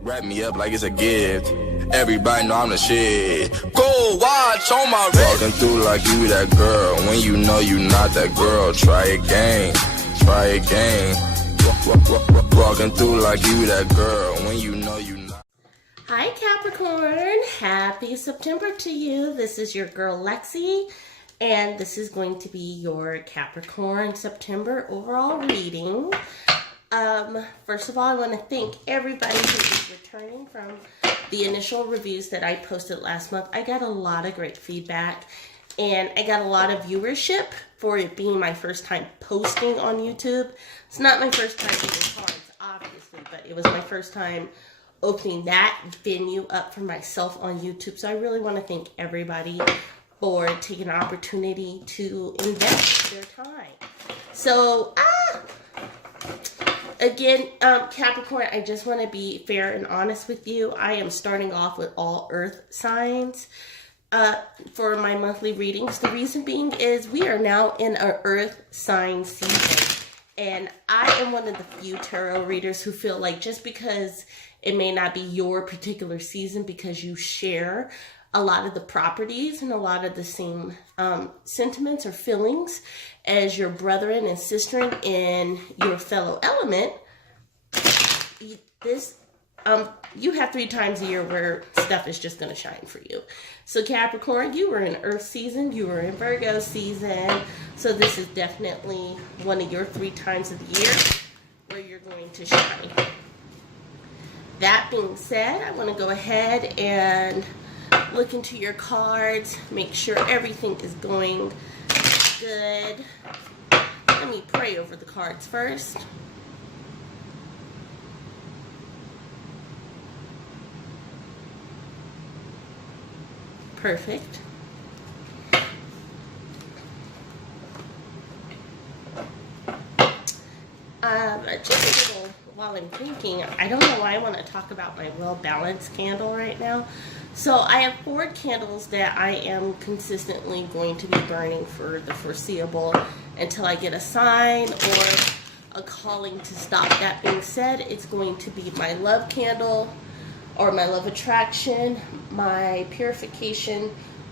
Wrap me up like it's a gift. Everybody know I'm the shit. Go watch on my wrist. Walking through like you that girl. When you know you not that girl. Try again. Try again. Walking through like you that girl. When you know you not. Hi Capricorn. Happy September to you. This is your girl Lexi. And this is going to be your Capricorn September overall reading. First of all, I want to thank everybody who is returning from the initial reviews that I posted last month. I got a lot of great feedback and I got a lot of viewership for it being my first time posting on YouTube. It's not my first time doing cards, obviously, but it was my first time opening that venue up for myself on YouTube. So I really want to thank everybody for taking an opportunity to invest their time. So, again, Capricorn, I just want to be fair and honest with you. I am starting off with all earth signs for my monthly readings. The reason being is we are now in our earth sign season. And I am one of the few tarot readers who feel like just because it may not be your particular season because you share a lot of the properties and a lot of the same sentiments or feelings as your brethren and sister in your fellow element, you have 3 times a year where stuff is just going to shine for you. So Capricorn, you were in Earth season, you were in Virgo season, so this is definitely one of your 3 times of the year where you're going to shine. That being said, I want to go ahead and look into your cards, make sure everything is going good. Let me pray over the cards first. Perfect. Just a little while I'm thinking, I don't know why I want to talk about my well-balanced candle right now. So I have 4 candles that I am consistently going to be burning for the foreseeable until I get a sign or a calling to stop. That being said, it's going to be my love candle or my love attraction, my purification,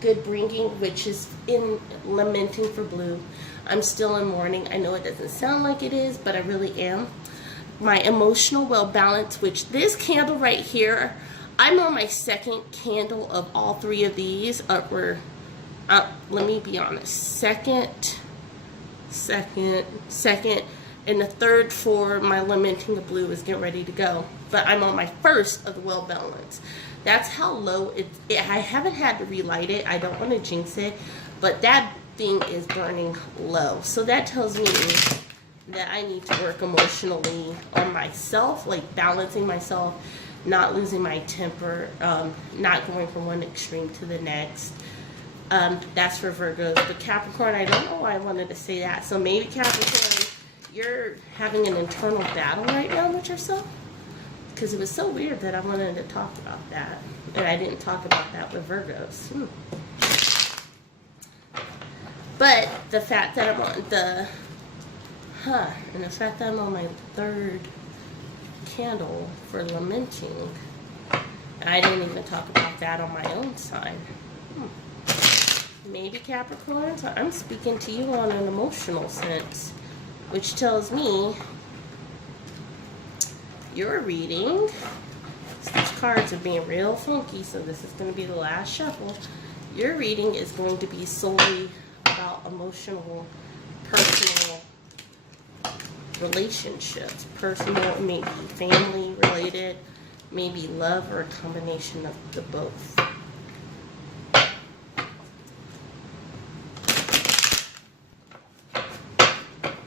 good bringing, which is in lamenting for blue. I'm still in mourning. I know it doesn't sound like it is, but I really am. My emotional well balance, which this candle right here, I'm on my 2nd candle of all 3 of these. Let me be honest. Second, and the 3rd for my lamenting of blue is getting ready to go. But I'm on my 1st of the well balance. That's how low I haven't had to relight it. I don't want to jinx it, but that thing is burning low. So that tells me that I need to work emotionally on myself, like balancing myself, not losing my temper, not going from one extreme to the next. That's for Virgos. But Capricorn, I don't know why I wanted to say that. So maybe Capricorn, you're having an internal battle right now with yourself. Because it was so weird that I wanted to talk about that. And I didn't talk about that with Virgos. But the fact that I'm on and the fact that I'm on my 3rd candle for lamenting, I didn't even talk about that on my own sign. Maybe Capricorn, so I'm speaking to you on an emotional sense, which tells me your reading, these cards are being real funky, so this is going to be the last shuffle. Your reading is going to be solely about emotional, personal relationships, personal, maybe family related, maybe love, or a combination of the both.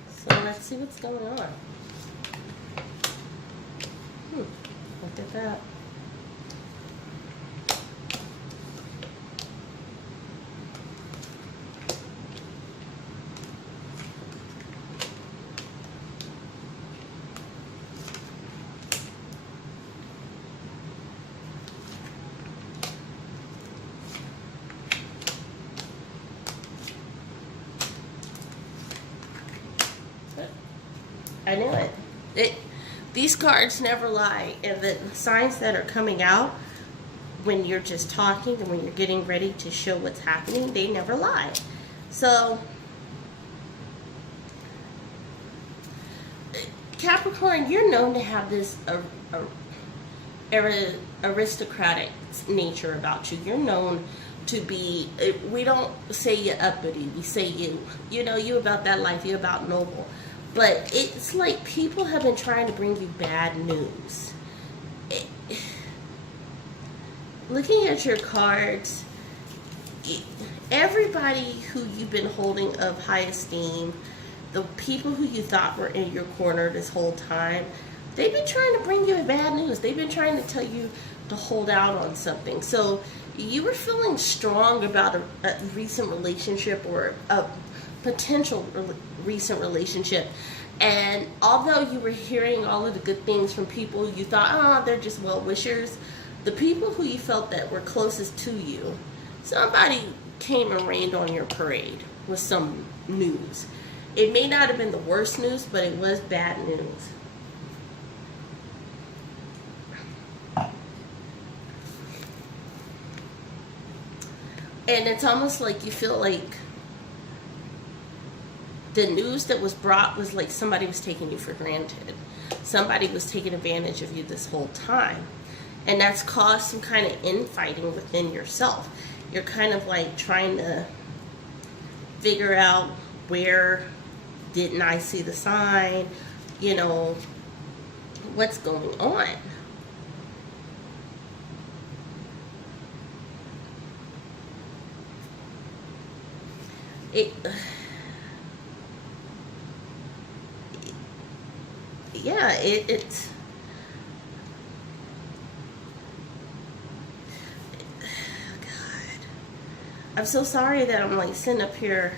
So let's see what's going on. Look at that. I knew it. These cards never lie, and the signs that are coming out when you're just talking and when you're getting ready to show what's happening, they never lie. So, Capricorn, you're known to have this aristocratic nature about you. You're known to be, we don't say you uppity, we say you know, you about that life, you about noble. But it's like people have been trying to bring you bad news. Looking at your cards, everybody who you've been holding of high esteem, the people who you thought were in your corner this whole time, they've been trying to bring you bad news. They've been trying to tell you to hold out on something. So you were feeling strong about a recent relationship or a potential recent relationship. And although you were hearing all of the good things from people you thought, oh, they're just well-wishers, the people who you felt that were closest to you, somebody came and rained on your parade with some news. It may not have been the worst news, but it was bad news. And it's almost like you feel like the news that was brought was like somebody was taking you for granted. Somebody was taking advantage of you this whole time. And that's caused some kind of infighting within yourself. You're kind of like trying to figure out, where didn't I see the sign? You know, what's going on? It's God, I'm so sorry that I'm like sitting up here.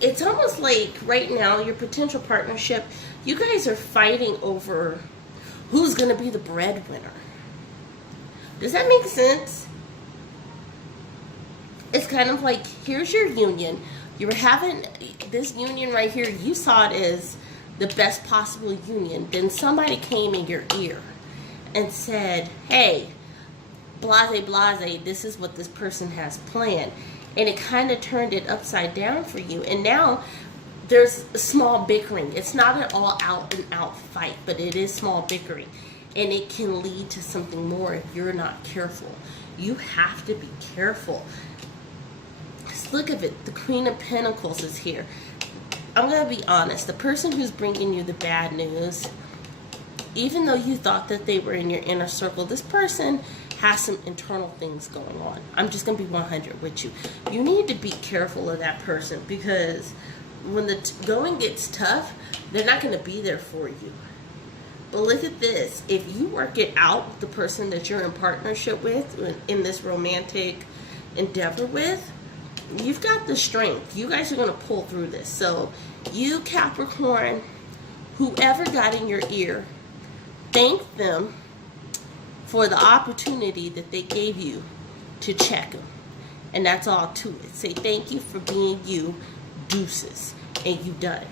It's almost like right now your potential partnership, you guys are fighting over who's gonna be the breadwinner. Does that make sense? It's kind of like, here's your union. You were having this union right here. You saw it as the best possible union. Then somebody came in your ear and said, hey, blase, blase, this is what this person has planned. And it kind of turned it upside down for you. And now there's a small bickering. It's not an all out and out fight, but it is small bickering. And it can lead to something more if you're not careful. You have to be careful. Just look at it. The Queen of Pentacles is here. I'm going to be honest. The person who's bringing you the bad news, even though you thought that they were in your inner circle, this person has some internal things going on. I'm just going to be 100 with you. You need to be careful of that person, because when the going gets tough, they're not going to be there for you. But look at this. If you work it out with the person that you're in partnership with, in this romantic endeavor with, you've got the strength. You guys are going to pull through this. So you, Capricorn, whoever got in your ear, thank them for the opportunity that they gave you to check them. And that's all to it. Say thank you for being you, deuces, and you done.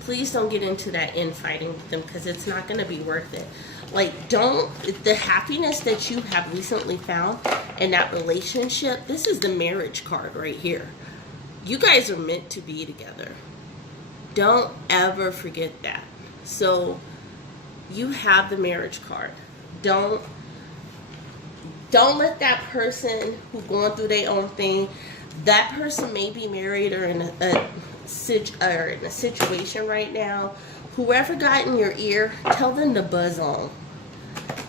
Please don't get into that infighting with them, because it's not going to be worth it. Like, the happiness that you have recently found in that relationship, this is the marriage card right here. You guys are meant to be together. Don't ever forget that. So you have the marriage card. Don't let that person who's going through their own thing, that person may be married or in a situation right now. Whoever got in your ear, tell them to buzz on.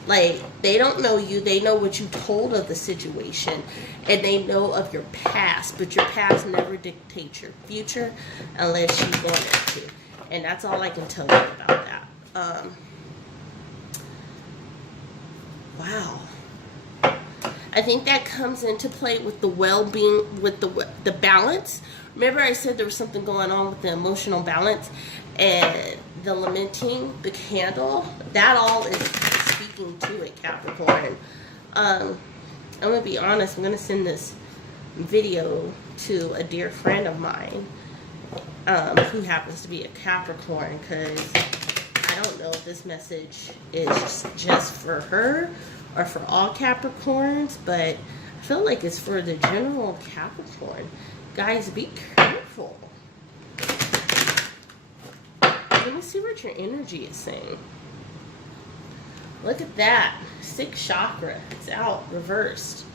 Like, they don't know you. They know what you told of the situation, and they know of your past, but your past never dictates your future unless you want it to. And that's all I can tell you about that. Wow. I think that comes into play with the well-being, with the balance. Remember I said there was something going on with the emotional balance, and the lamenting, the candle, that all is speaking to it, Capricorn. I'm going to be honest, I'm going to send this video to a dear friend of mine who happens to be a Capricorn, because don't know if this message is just for her or for all Capricorns, but I feel like it's for the general Capricorn. Guys, be careful. Let me see what your energy is saying. Look at that. 6th chakra. It's out. Reversed.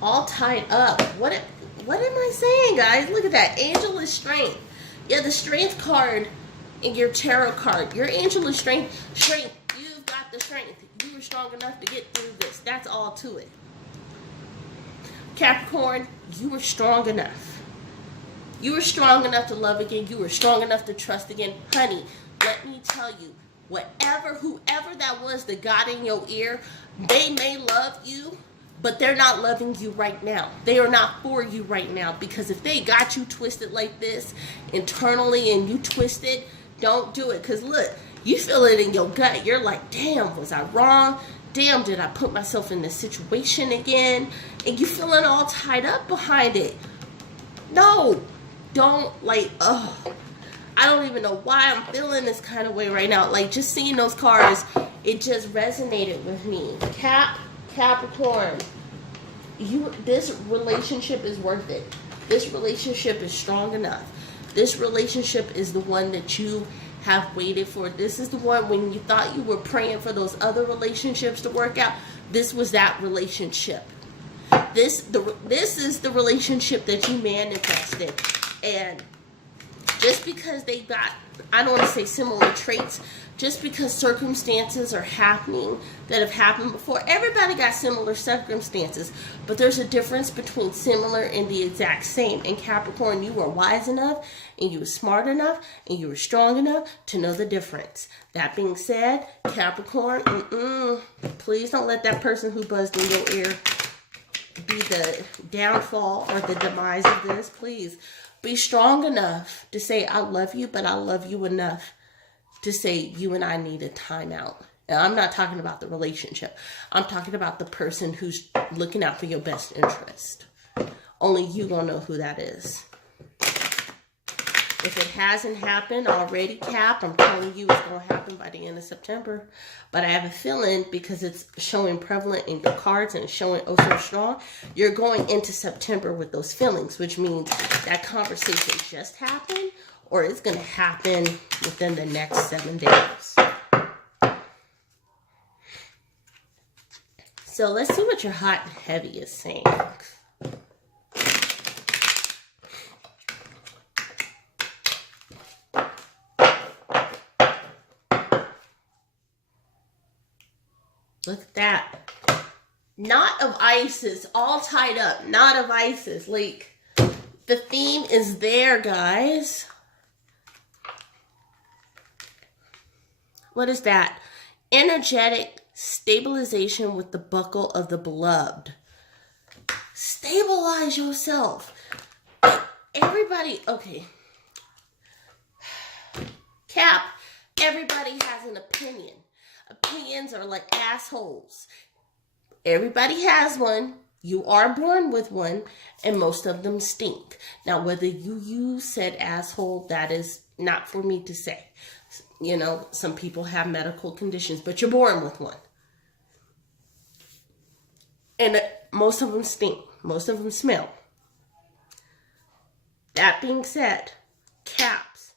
All tied up. What am I saying, guys? Look at that. Angel is strength. Yeah, the strength card in your tarot card. Your angel is strength. Strength. You've got the strength. You were strong enough to get through this. That's all to it. Capricorn, you were strong enough. You were strong enough to love again. You were strong enough to trust again. Honey, let me tell you, whoever that was that got in your ear, they may love you, but they're not loving you right now. They are not for you right now, because if they got you twisted like this internally and you twisted, don't do it. Because look, you feel it in your gut. You're like, damn, was I wrong? Damn, did I put myself in this situation again? And you feeling all tied up behind it. No, don't, like, I don't even know why I'm feeling this kind of way right now. Like, just seeing those cards, it just resonated with me. Capricorn, this relationship is worth it. This relationship is strong enough. This relationship is the one that you have waited for. This is the one when you thought you were praying for those other relationships to work out. This was that relationship. This is the relationship that you manifested. And just because they got, I don't want to say similar traits, just because circumstances are happening that have happened before. Everybody got similar circumstances, but there's a difference between similar and the exact same. And Capricorn, you were wise enough, and you were smart enough, and you were strong enough to know the difference. That being said, Capricorn, please don't let that person who buzzed in your ear be the downfall or the demise of this. Please be strong enough to say, I love you, but I love you enough to say you and I need a timeout. And I'm not talking about the relationship. I'm talking about the person who's looking out for your best interest. Only you gonna know who that is. If it hasn't happened already, Cap, I'm telling you it's going to happen by the end of September. But I have a feeling, because it's showing prevalent in your cards and it's showing oh so strong, you're going into September with those feelings, which means that conversation just happened or it's going to happen within the next 7 days. So let's see what your hot and heavy is saying. Look at that. Knot of Isis, all tied up. Knot of Isis. Like, the theme is there, guys. What is that? Energetic stabilization with the buckle of the beloved. Stabilize yourself. Everybody, okay. Cap, everybody has an opinion. Opinions are like assholes. Everybody has one. You are born with one, and most of them stink. Now, whether you use said asshole, that is not for me to say. You know, some people have medical conditions, but you're born with one. And most of them stink. Most of them smell. That being said, Caps,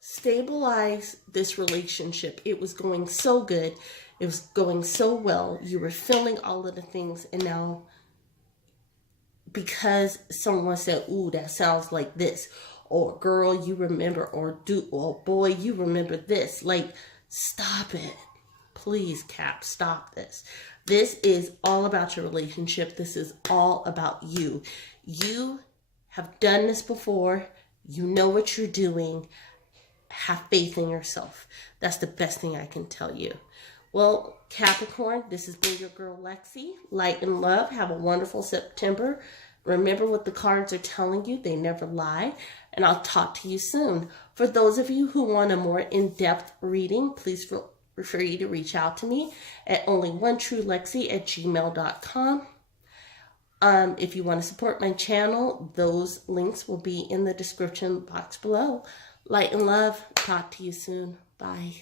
stabilize this relationship. It was going so good. It was going so well. You were feeling all of the things, and now because someone said, ooh, that sounds like this, or girl, you remember, or boy, you remember this. Like, stop it. Please, Cap, stop this. This is all about your relationship. This is all about you. You have done this before. You know what you're doing. Have faith in yourself. That's the best thing I can tell you. Well, Capricorn, this has been your girl Lexi. Light and love. Have a wonderful September. Remember what the cards are telling you. They never lie. And I'll talk to you soon. For those of you who want a more in-depth reading, please feel free to reach out to me at onlyonetruelexi@gmail.com. If you want to support my channel, those links will be in the description box below. Light and love. Talk to you soon. Bye.